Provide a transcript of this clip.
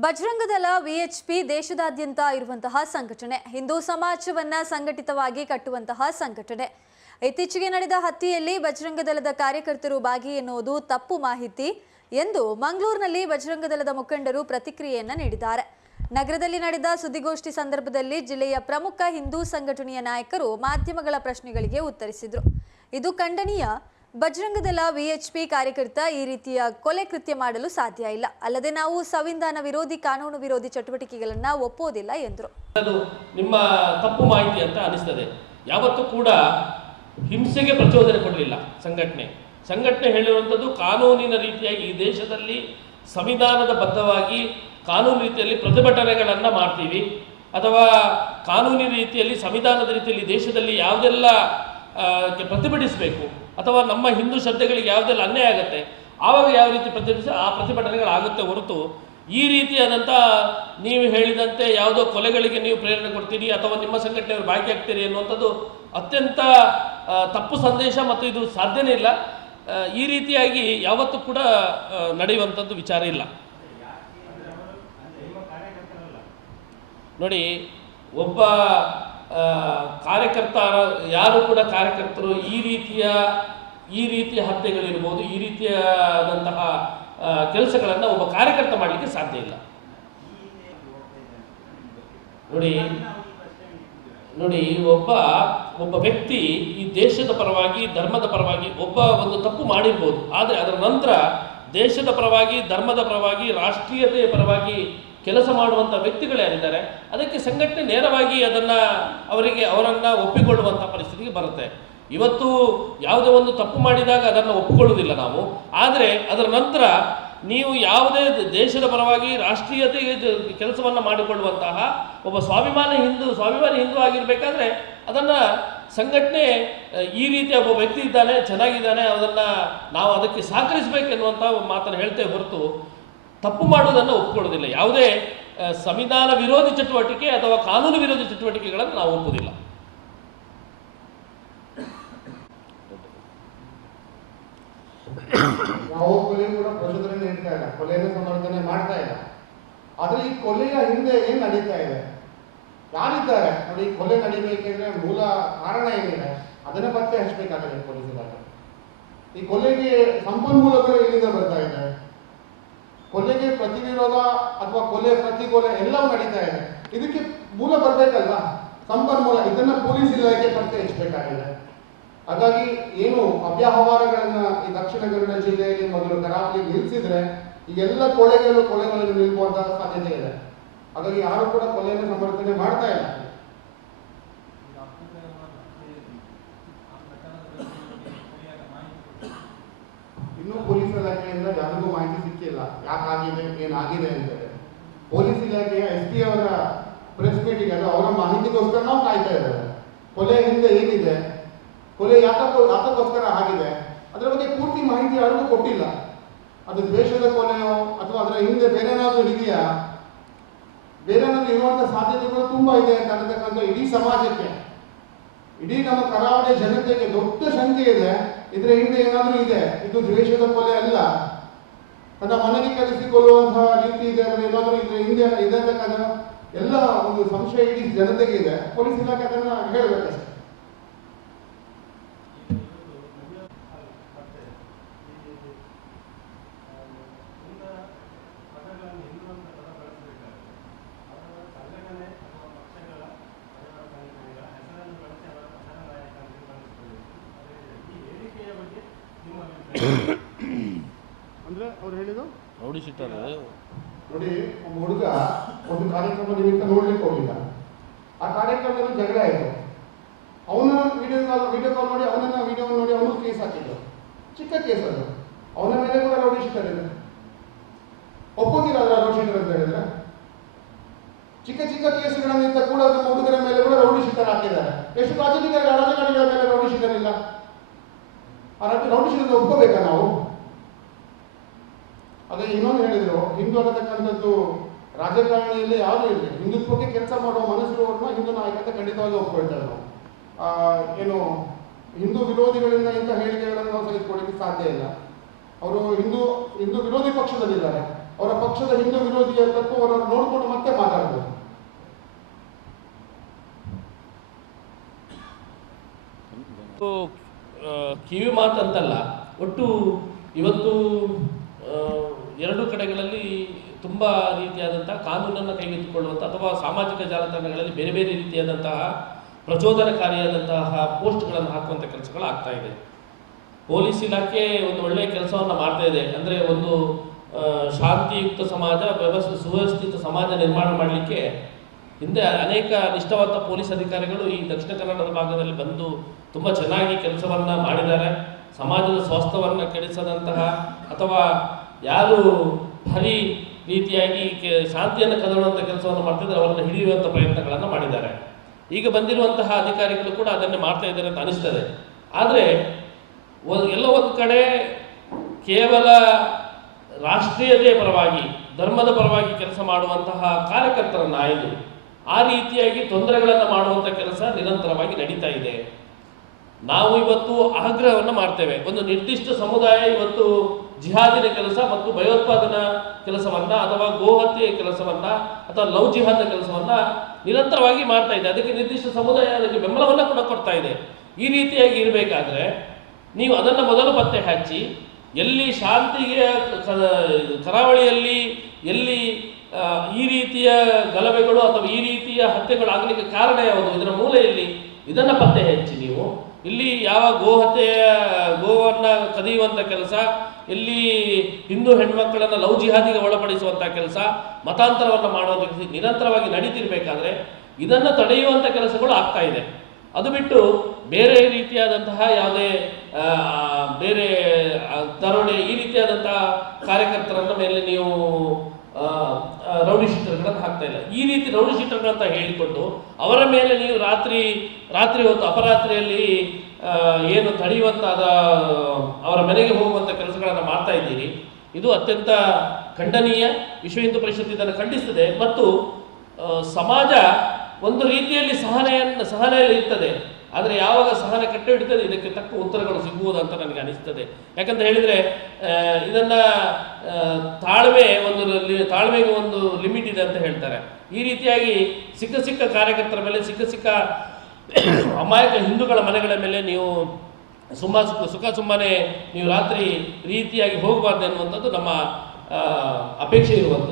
Bajrang Dal VHP ದೇಶದಾದ್ಯಂತ ಇರುವಂತಹ ಸಂಘಟನೆ. ಹಿಂದೂ ಸಮಾಜವನ್ನ ಸಂಘಟಿತವಾಗಿ ಕಟ್ಟುವಂತಹ ಸಂಘಟನೆ. ಇತ್ತೀಚೆಗೆ ನಡೆದ ಹತ್ಯೆಯಲ್ಲಿ ಬಜರಂಗದಳದ ಕಾರ್ಯಕರ್ತರು ಭಾಗಿ ಎನ್ನುವುದು ತಪ್ಪು ಮಾಹಿತಿ ಎಂದು ಮಂಗಳೂರಿನಲ್ಲಿ ಬಜರಂಗದಳದ ಮುಖಂಡರು ಪ್ರತಿಕ್ರಿಯೆಯನ್ನ ನೀಡಿದ್ದಾರೆ. ನಗರದಲ್ಲಿ ನಡೆದ ಸುದ್ದಿಗೋಷ್ಠಿ ಸಂದರ್ಭದಲ್ಲಿ ಜಿಲ್ಲೆಯ ಪ್ರಮುಖ ಹಿಂದೂ ಸಂಘಟನೆಯ ನಾಯಕರು ಮಾಧ್ಯಮಗಳ ಪ್ರಶ್ನೆಗಳಿಗೆ ಉತ್ತರಿಸಿದರು. ಇದು ಖಂಡನೀಯ. ಬಜರಂಗದಳ ವಿಎಚ್ಪಿ ಕಾರ್ಯಕರ್ತ ಈ ರೀತಿಯ ಕೊಲೆ ಕೃತ್ಯ ಮಾಡಲು ಸಾಧ್ಯ ಇಲ್ಲ. ಅಲ್ಲದೆ ನಾವು ಸಂವಿಧಾನ ವಿರೋಧಿ, ಕಾನೂನು ವಿರೋಧಿ ಚಟುವಟಿಕೆಗಳನ್ನ ಒಪ್ಪೋದಿಲ್ಲ ಎಂದರು. ಅದು ನಿಮ್ಮ ತಪ್ಪು ಮಾಹಿತಿ ಅಂತ ಅನಿಸ್ತದೆ. ಯಾವತ್ತೂ ಕೂಡ ಹಿಂಸೆಗೆ ಪ್ರಚೋದನೆ ಕೊಡಲಿಲ್ಲ ಸಂಘಟನೆ. ಸಂಘಟನೆ ಹೇಳಿರುವಂಥದ್ದು ಕಾನೂನಿನ ರೀತಿಯಾಗಿ ಈ ದೇಶದಲ್ಲಿ ಸಂವಿಧಾನದ ಬದ್ಧವಾಗಿ ಕಾನೂನು ರೀತಿಯಲ್ಲಿ ಪ್ರತಿಭಟನೆಗಳನ್ನು ಮಾಡ್ತೀವಿ. ಅಥವಾ ಕಾನೂನಿನ ರೀತಿಯಲ್ಲಿ ಸಂವಿಧಾನದ ರೀತಿಯಲ್ಲಿ ದೇಶದಲ್ಲಿ ಯಾವುದೆಲ್ಲ ಪ್ರತಿಭಟಿಸಬೇಕು. ಅಥವಾ ನಮ್ಮ ಹಿಂದೂ ಶ್ರದ್ಧೆಗಳಿಗೆ ಯಾವುದೆಲ್ಲ ಅನ್ಯಾಯ ಆಗುತ್ತೆ, ಆವಾಗ ಯಾವ ರೀತಿ ಪ್ರತಿಭಟಿಸಿ ಆ ಪ್ರತಿಭಟನೆಗಳಾಗುತ್ತೆ ಹೊರತು ಈ ರೀತಿಯಾದಂಥ ನೀವು ಹೇಳಿದಂತೆ ಯಾವುದೋ ಕೊಲೆಗಳಿಗೆ ನೀವು ಪ್ರೇರಣೆ ಕೊಡ್ತೀರಿ ಅಥವಾ ನಿಮ್ಮ ಸಂಘಟನೆಯವರು ಭಾಗಿಯಾಗ್ತೀರಿ ಅನ್ನುವಂಥದ್ದು ಅತ್ಯಂತ ತಪ್ಪು ಸಂದೇಶ ಮತ್ತು ಇದು ಸಾಧ್ಯನೇ ಇಲ್ಲ. ಈ ರೀತಿಯಾಗಿ ಯಾವತ್ತೂ ಕೂಡ ನಡೆಯುವಂಥದ್ದು ವಿಚಾರ ಇಲ್ಲ. ನೋಡಿ, ಒಬ್ಬ ಕಾರ್ಯಕರ್ತ ಯಾರು ಕೂಡ ಕಾರ್ಯಕರ್ತರು ಈ ರೀತಿಯ ಈ ರೀತಿಯ ಹತ್ಯೆಗಳಿರ್ಬೋದು, ಈ ರೀತಿಯಾದಂತಹ ಕೆಲಸಗಳನ್ನು ಒಬ್ಬ ಕಾರ್ಯಕರ್ತ ಮಾಡಲಿಕ್ಕೆ ಸಾಧ್ಯ ಇಲ್ಲ. ನೋಡಿ ನೋಡಿ, ಒಬ್ಬ ಒಬ್ಬ ವ್ಯಕ್ತಿ ಈ ದೇಶದ ಪರವಾಗಿ, ಧರ್ಮದ ಪರವಾಗಿ ಒಬ್ಬ ಒಂದು ತಪ್ಪು ಮಾಡಿರ್ಬೋದು. ಆದರೆ ಅದರ ನಂತರ ದೇಶದ ಪರವಾಗಿ, ಧರ್ಮದ ಪರವಾಗಿ, ರಾಷ್ಟ್ರೀಯತೆಯ ಪರವಾಗಿ ಕೆಲಸ ಮಾಡುವಂಥ ವ್ಯಕ್ತಿಗಳು ಯಾರಿದ್ದಾರೆ ಅದಕ್ಕೆ ಸಂಘಟನೆ ನೇರವಾಗಿ ಅದನ್ನು ಅವರಿಗೆ, ಅವರನ್ನು ಒಪ್ಪಿಕೊಳ್ಳುವಂಥ ಪರಿಸ್ಥಿತಿಗೆ ಬರುತ್ತೆ. ಇವತ್ತು ಯಾವುದೇ ಒಂದು ತಪ್ಪು ಮಾಡಿದಾಗ ಅದನ್ನು ಒಪ್ಪಿಕೊಳ್ಳುವುದಿಲ್ಲ ನಾವು. ಆದರೆ ಅದರ ನಂತರ ನೀವು ಯಾವುದೇ ದೇಶದ ಪರವಾಗಿ ರಾಷ್ಟ್ರೀಯತೆಗೆ ಕೆಲಸವನ್ನು ಮಾಡಿಕೊಳ್ಳುವಂತಹ ಒಬ್ಬ ಸ್ವಾಭಿಮಾನಿ ಹಿಂದೂ ಸ್ವಾಭಿಮಾನಿ ಹಿಂದೂ ಆಗಿರಬೇಕಾದ್ರೆ ಅದನ್ನು ಸಂಘಟನೆ, ಈ ರೀತಿಯ ಒಬ್ಬ ವ್ಯಕ್ತಿ ಇದ್ದಾನೆ, ಚೆನ್ನಾಗಿದ್ದಾನೆ ಅದನ್ನು ನಾವು ಅದಕ್ಕೆ ಸಹಕರಿಸಬೇಕೆನ್ನುವಂಥ ಮಾತನ್ನು ಹೇಳ್ತೇವೆ ಹೊರತು ತಪ್ಪು ಮಾಡುವುದನ್ನು ಒಪ್ಪಿಕೊಳ್ಳೋದಿಲ್ಲ ಯಾವುದೇ ಸಂವಿಧಾನ ವಿರೋಧಿ ಚಟುವಟಿಕೆ ಅಥವಾ ಕಾನೂನು ವಿರೋಧಿ ಚಟುವಟಿಕೆಗಳನ್ನು ನಾವು ಒಪ್ಪುವುದಿಲ್ಲ. ಯಾವ ಕೊಲೆಯೂ ಕೂಡ ಪ್ರಚೋದನೆ ಇಲ್ಲ. ಕೊಲೆಯನ್ನು ಸಮರ್ಥನೆ ಮಾಡ್ತಾ ಇಲ್ಲ. ಆದರೆ ಈ ಕೊಲೆಯ ಹಿಂದೆ ಏನು ನಡೀತಾ ಇದೆ? ಯಾರಿದ್ದಾರೆ? ನೋಡಿ, ಈ ಕೊಲೆ ನಡಿಬೇಕೆಂದ್ರೆ ಮೂಲ ಕಾರಣ ಏನಿದೆ? ಅದನ್ನ ಪತ್ತೆ ಹಚ್ಚಬೇಕಾಗಿದೆ ಪೊಲೀಸ್ ಇಲಾಖೆ. ಈ ಕೊಲೆಗೆ ಸಂಪನ್ಮೂಲಗಳು ಎಲ್ಲಿಂದ ಬರ್ತಾ ಇದೆ? ಕೊಲೆಗೆ ಪ್ರತಿವಿರೋಧ ಅಥವಾ ಕೊಲೆ ಪ್ರತಿಕೊಲೆ ಎಲ್ಲವೂ ನಡೀತಾ ಇದೆ. ಇದಕ್ಕೆ ಮೂಲ ಬರಬೇಕಲ್ವಾ? ಸಂಪನ್ಮೂಲ, ಇದನ್ನ ಪೊಲೀಸ್ ಇಲಾಖೆ ಪತ್ತೆ ಹಚ್ಚಬೇಕಾಗಿದೆ ಹಾಗಾಗಿ ಏನು ಅವ್ಯವಹಾರಗಳನ್ನ ಈ ದಕ್ಷಿಣ ಕನ್ನಡ ಜಿಲ್ಲೆಯಲ್ಲಿ ಮೊದಲು ಕರಾವಳಿ ನಿಲ್ಲಿಸಿದ್ರೆ ಈಗೆಲ್ಲ ಕೊಲೆಗಳು ಕೊಲೆಗಳನ್ನು ನಿಲ್ಲುವಂತ ಸಾಧ್ಯತೆ ಇದೆ. ಹಾಗಾಗಿ ಯಾರು ಕೂಡ ಕೊಲೆಯನ್ನು ಸಮರ್ಥನೆ ಮಾಡ್ತಾ ಇಲ್ಲ. ಪೊಲೀಸ್ ಇಲಾಖೆಯಿಂದ ಯಾರಿಗೂ ಮಾಹಿತಿ ಸಿಕ್ಕಿಲ್ಲ. ಯಾಕಾಗಿದೆ ಏನಾಗಿದೆ ಅಂತ ಪೊಲೀಸ್ ಇಲಾಖೆಯ ಎಸ್ ಪಿ ಅವರ ಪ್ರೆಸ್ ಮೀಟಿಂಗ್ ಅದು ಅವರ ಮಾಹಿತಿಗೋಸ್ಕರ ನಾವು ಕಾಯ್ತಾ ಇದ್ದಾರೆ ಕೊಲೆ ಹಿಂದೆ ಏನಿದೆ, ಕೊಲೆ ಯಾತಕ್ಕೋ, ಯಾತಕ್ಕೋಸ್ಕರ ಆಗಿದೆ, ಅದರ ಬಗ್ಗೆ ಪೂರ್ತಿ ಮಾಹಿತಿ ಯಾರಿಗೂ ಕೊಟ್ಟಿಲ್ಲ. ಅದು ದ್ವೇಷದ ಕೊಲೆಯೋ ಅಥವಾ ಅದರ ಹಿಂದೆ ಬೇರೆ ಏನಾದರೂ ಇದೆಯಾ? ಬೇರೆ ಏನಾದರೂ ಇರುವಂಥ ಸಾಧ್ಯತೆಗಳು ತುಂಬಾ ಇದೆ ಅಂತ ಇಡೀ ಸಮಾಜಕ್ಕೆ. ಇಡೀ ನಮ್ಮ ಕರಾವಳಿ ಜನತೆಗೆ ದೊಡ್ಡ ಶಂಕೆ ಇದೆ. ಇದರ ಹಿಂದೆ ಏನಾದರೂ ಇದೆ? ಇದು ದ್ವೇಷದ ಕೊಲೆ ಅಲ್ಲ. ತನ್ನ ಮನೆಗೆ ಕರೆಸಿಕೊಳ್ಳುವಂತಹ ರೀತಿ ಇದೆ ಅಂದ್ರೆ ಏನಾದರೂ ಇದ್ರ ಹಿಂದೆ ಇದೆ ಎಲ್ಲ ಒಂದು ಸಂಶಯ ಇಡೀ ಜನತೆಗೆ ಇದೆ. ಪೊಲೀಸ್ ಇಲಾಖೆ ಅದನ್ನ ಹೇಳಬೇಕಷ್ಟೇ. ಅಂದ್ರೆ ಅವ್ರು ಹೇಳಿದ್ದು? ರೌಡಿ ಶೀಟರ್ ನೋಡಿ ಒಬ್ಬ ಹುಡುಗ ಒಂದು ಕಾರ್ಯಕ್ರಮ ನಿಮಿತ್ತ ನೋಡ್ಲಿಕ್ಕೆ ಹೋಗಿಲ್ಲ. ಆ ಕಾರ್ಯಕ್ರಮದಲ್ಲಿ ಜಗಳ ಆಯಿತು. ಅವನ ವಿಡಿಯೋ ಕಾಲ್ ವಿಡಿಯೋ ಕಾಲ್ ಮಾಡಿ ಅವನನ್ನ ವಿಡಿಯೋ ನೋಡಿ ಅವನು ಕೇಸ್ ಹಾಕಿದ್ರು ಚಿಕ್ಕ ಕೇಸ್ ಅದು. ಅವನ ಮೇಲೆ ಕೂಡ ರೌಡಿ ಶೀಟರ್ ಇದೆ. ಒಪ್ಪೋದಿಲ್ಲ ಅದರ ರೌಡಿ ಶೀಟರ್ ಅಂತ ಹೇಳಿದ್ರೆ? ಚಿಕ್ಕ ಚಿಕ್ಕ ಕೇಸುಗಳನ್ನಿಂದ ಕೂಡ ನಮ್ಮ ಹುಡುಗರ ಮೇಲೆ ಕೂಡ ರೌಡಿ ಶೀಟರ್ ಹಾಕಿದ್ದಾರೆ. ಎಷ್ಟು ರಾಜಕೀಯ ರಾಜಕಾರಣಿಗಳ ಮೇಲೆ ರೌಡಿ ಶೀಟರ್ ಇಲ್ಲ. ಆ ರಾಜ- ಒಪ್ಪಬೇಕಾ ಒಪ್ಕೋಬೇಕಾ ನಾವು? ಅದೇ ಇನ್ನೊಂದು ಹೇಳಿದ್ರು, ಹಿಂದೂ ಅನ್ನತಕ್ಕಂಥದ್ದು ರಾಜಕಾರಣಿಯಲ್ಲಿ ಯಾವುದು ಇರಲಿ ಹಿಂದುತ್ವಕ್ಕೆ ಕೆಲಸ ಮಾಡುವ ಮನಸ್ಸಿರುವವ್ರನ್ನ ಹಿಂದೂ ನಾಯಕತೆ ಖಂಡಿತವಾಗಿ ಒಪ್ಕೊಳ್ತಾರೆ ನಾವು. ಏನು ಹಿಂದೂ ವಿರೋಧಿಗಳಿಂದ ಇಂಥ ಹೇಳಿಕೆಗಳನ್ನು ನಾವು ಸಹಿಸಿಕೊಳ್ಳಿಕ್ಕೆ ಸಾಧ್ಯ ಇಲ್ಲ. ಅವರು ಹಿಂದೂ ಹಿಂದೂ ವಿರೋಧಿ ಪಕ್ಷದಲ್ಲಿದ್ದಾರೆ. ಅವರ ಪಕ್ಷದ ಹಿಂದೂ ವಿರೋಧಿ ಅಂತಕ್ಕೂ ಅವರನ್ನು ನೋಡಿಕೊಂಡು ಮತ್ತೆ ಮಾತಾಡಬಹುದು ಕಿವಿ ಮಾತಂತಲ್ಲ, ಒಟ್ಟು ಇವತ್ತು ಎರಡು ಕಡೆಗಳಲ್ಲಿ ತುಂಬ ರೀತಿಯಾದಂತಹ ಕಾನೂನನ್ನು ಕೈಗೆತ್ತಿಕೊಳ್ಳುವಂಥ ಅಥವಾ ಸಾಮಾಜಿಕ ಜಾಲತಾಣಗಳಲ್ಲಿ ಬೇರೆ ಬೇರೆ ರೀತಿಯಾದಂತಹ ಪ್ರಚೋದನಕಾರಿಯಾದಂತಹ ಪೋಸ್ಟ್ಗಳನ್ನು ಹಾಕುವಂಥ ಕೆಲಸಗಳು ಆಗ್ತಾ ಇದೆ. ಪೊಲೀಸ್ ಇಲಾಖೆ ಒಂದು ಒಳ್ಳೆಯ ಕೆಲಸವನ್ನು ಮಾಡ್ತಾ ಇದೆ. ಅಂದರೆ ಒಂದು ಶಾಂತಿಯುಕ್ತ ಸಮಾಜ, ವ್ಯವಸ್ಥೆ, ಸುವ್ಯವಸ್ಥಿತ ಸಮಾಜ ನಿರ್ಮಾಣ ಮಾಡಲಿಕ್ಕೆ ಹಿಂದೆ ಅನೇಕ ನಿಷ್ಠಾವಂತ ಪೊಲೀಸ್ ಅಧಿಕಾರಿಗಳು ಈ ದಕ್ಷಿಣ ಕನ್ನಡದ ಭಾಗದಲ್ಲಿ ಬಂದು ತುಂಬ ಚೆನ್ನಾಗಿ ಕೆಲಸವನ್ನು ಮಾಡಿದ್ದಾರೆ. ಸಮಾಜದ ಸ್ವಾಸ್ಥ್ಯವನ್ನು ಕೆಡಿಸದಂತಹ ಅಥವಾ ಯಾರು ಭಾರಿ ರೀತಿಯಾಗಿ ಶಾಂತಿಯನ್ನು ಕದಡುವಂಥ ಕೆಲಸವನ್ನು ಮಾಡ್ತಿದ್ದಾರೆ ಅವರನ್ನು ಹಿಡಿಯುವಂಥ ಪ್ರಯತ್ನಗಳನ್ನು ಮಾಡಿದ್ದಾರೆ. ಈಗ ಬಂದಿರುವಂತಹ ಅಧಿಕಾರಿಗಳು ಕೂಡ ಅದನ್ನೇ ಮಾಡ್ತಾ ಇದ್ದಾರೆ ಅಂತ ಅನಿಸ್ತದೆ. ಆದರೆ ಎಲ್ಲೋ ಒಂದು ಕಡೆ ಕೇವಲ ರಾಷ್ಟ್ರೀಯತೆಯ ಪರವಾಗಿ, ಧರ್ಮದ ಪರವಾಗಿ ಕೆಲಸ ಮಾಡುವಂತಹ ಕಾರ್ಯಕರ್ತರನ್ನು ಆಯ್ದು. ಆ ರೀತಿಯಾಗಿ ತೊಂದರೆಗಳನ್ನು ಮಾಡುವಂಥ ಕೆಲಸ ನಿರಂತರವಾಗಿ ನಡೀತಾ ಇದೆ. ನಾವು ಇವತ್ತು ಆಗ್ರಹವನ್ನು ಮಾಡ್ತೇವೆ. ಒಂದು ನಿರ್ದಿಷ್ಟ ಸಮುದಾಯ ಇವತ್ತು ಜಿಹಾದಿನ ಕೆಲಸ ಮತ್ತು ಭಯೋತ್ಪಾದನಾ ಕೆಲಸವನ್ನ ಅಥವಾ ಗೋಹತ್ಯೆಯ ಕೆಲಸವನ್ನ ಅಥವಾ ಲವ್ ಜಿಹಾದ್ನ ಕೆಲಸವನ್ನ ನಿರಂತರವಾಗಿ ಮಾಡ್ತಾ ಇದೆ. ಅದಕ್ಕೆ ನಿರ್ದಿಷ್ಟ ಸಮುದಾಯ ಅದಕ್ಕೆ ಬೆಂಬಲವನ್ನು ಕೂಡ ಕೊಡ್ತಾ ಇದೆ. ಈ ರೀತಿಯಾಗಿ ಇರಬೇಕಾದ್ರೆ ನೀವು ಅದನ್ನು ಮೊದಲು ಪತ್ತೆ ಹಚ್ಚಿ, ಎಲ್ಲಿ ಶಾಂತಿಗೆ ಕರಾವಳಿಯಲ್ಲಿ ಎಲ್ಲಿ ಈ ರೀತಿಯ ಗಲಭೆಗಳು ಅಥವಾ ಈ ರೀತಿಯ ಹತ್ಯೆಗಳು ಆಗಲಿಕ್ಕೆ ಕಾರಣ ಯಾವುದು? ಇದರ ಮೂಲ ಎಲ್ಲಿ? ಇದನ್ನು ಪತ್ತೆ ಹೆಚ್ಚಿ ನೀವು. ಇಲ್ಲಿ ಯಾವ ಗೋಹತ್ಯೆಯ, ಗೋವನ್ನು ಕದಿಯುವಂಥ ಕೆಲಸ, ಇಲ್ಲಿ ಹಿಂದೂ ಹೆಣ್ಮಕ್ಕಳನ್ನು ಲವ್ ಜಿಹಾದಿಗೆ ಒಳಪಡಿಸುವಂಥ ಕೆಲಸ, ಮತಾಂತರವನ್ನು ಮಾಡುವಂಥ ಕೆಲಸ, ನಿರಂತರವಾಗಿ ನಡೀತಿರ್ಬೇಕಾದ್ರೆ ಇದನ್ನು ತಡೆಯುವಂಥ ಕೆಲಸಗಳು ಆಗ್ತಾ ಇದೆ. ಅದು ಬಿಟ್ಟು ಬೇರೆ ರೀತಿಯಾದಂತಹ ಯಾವುದೇ ಬೇರೆ ದರೋಡೆ ಈ ರೀತಿಯಾದಂತಹ ಕಾರ್ಯಕರ್ತರನ್ನ ಮೇಲೆ ನೀವು ರೌಡಿ ಶೀಟರ್ಗಳನ್ನು ಹಾಕ್ತಾ ಇಲ್ಲ. ಈ ರೀತಿ ರೌಡಿ ಶೀಟರ್ಗಳಂತ ಹೇಳಿಕೊಂಡು ಅವರ ಮೇಲೆ ನೀವು ರಾತ್ರಿ ರಾತ್ರಿ ಹೊತ್ತು ಅಪರಾತ್ರಿಯಲ್ಲಿ ಏನು ತಡೆಯುವಂತಾದ, ಅವರ ಮನೆಗೆ ಹೋಗುವಂಥ ಕೆಲಸಗಳನ್ನು ಮಾಡ್ತಾ ಇದ್ದೀರಿ. ಇದು ಅತ್ಯಂತ ಖಂಡನೀಯ. ವಿಶ್ವ ಹಿಂದೂ ಪರಿಷತ್ ಇದನ್ನು ಖಂಡಿಸ್ತದೆ ಮತ್ತು ಸಮಾಜ ಒಂದು ರೀತಿಯಲ್ಲಿ ಸಹನೆಯನ್ನು, ಸಹನೆಯಲ್ಲಿ ಇರ್ತದೆ. ಆದರೆ ಯಾವಾಗ ಸಹನೆ ಕಟ್ಟಿ ಹಿಡಿತದೆ, ಇದಕ್ಕೆ ತಕ್ಕ ಉತ್ತರಗಳು ಸಿಗುವುದು ಅಂತ ನನಗೆ ಅನಿಸ್ತದೆ. ಯಾಕಂತ ಹೇಳಿದರೆ ಇದನ್ನು ತಾಳ್ಮೆ ಒಂದು ತಾಳ್ಮೆಗೆ ಒಂದು ಲಿಮಿಟ್ ಇದೆ ಅಂತ ಹೇಳ್ತಾರೆ. ಈ ರೀತಿಯಾಗಿ ಸಿಕ್ಕ ಸಿಕ್ಕ ಕಾರ್ಯಕರ್ತರ ಮೇಲೆ, ಸಿಕ್ಕ ಸಿಕ್ಕ ಅಮಾಯಕ ಹಿಂದೂಗಳ ಮನೆಗಳ ಮೇಲೆ ನೀವು ಸುಮ್ಮ ಸುಖ ಸುಮ್ಮನೆ ನೀವು ರಾತ್ರಿ ರೀತಿಯಾಗಿ ಹೋಗಬಾರ್ದು ಅನ್ನುವಂಥದ್ದು ನಮ್ಮ ಅಪೇಕ್ಷೆ ಇರುವಂಥದ್ದು.